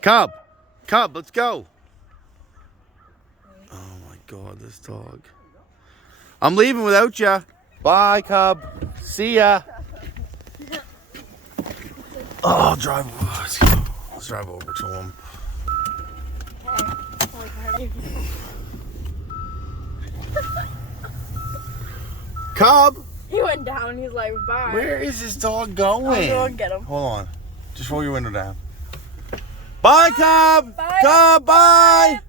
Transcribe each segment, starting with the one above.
Cub, Cub, let's go. Oh my God, this dog. I'm leaving without ya. Bye, Cub. See ya. Oh, I'll drive. Let's drive over to him. Cub. He went down. He's like, bye. Where is this dog going? I'll go and get him. Hold on. Just roll your window down. Bye, Cub. Bye. Cub, bye.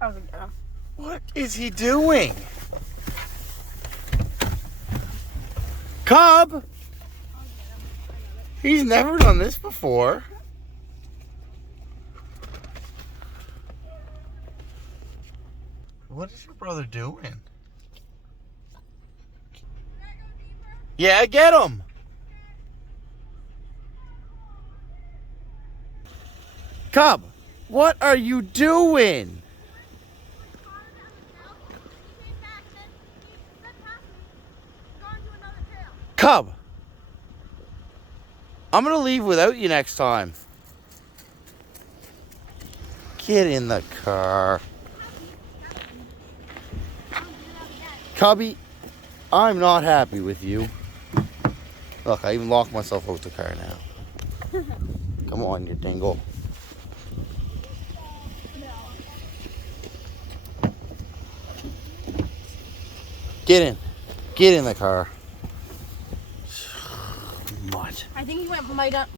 I'll go get him. What is he doing? Cub. He's never done this before. What is your brother doing? Yeah, get him. Cub, what are you doing? Cub, I'm gonna leave without you next time. Get in the car. Cubby, I'm not happy with you. Look, I even locked myself out the car now. Come on, you dingle. Get in. Get in the car. Mutt. I think he went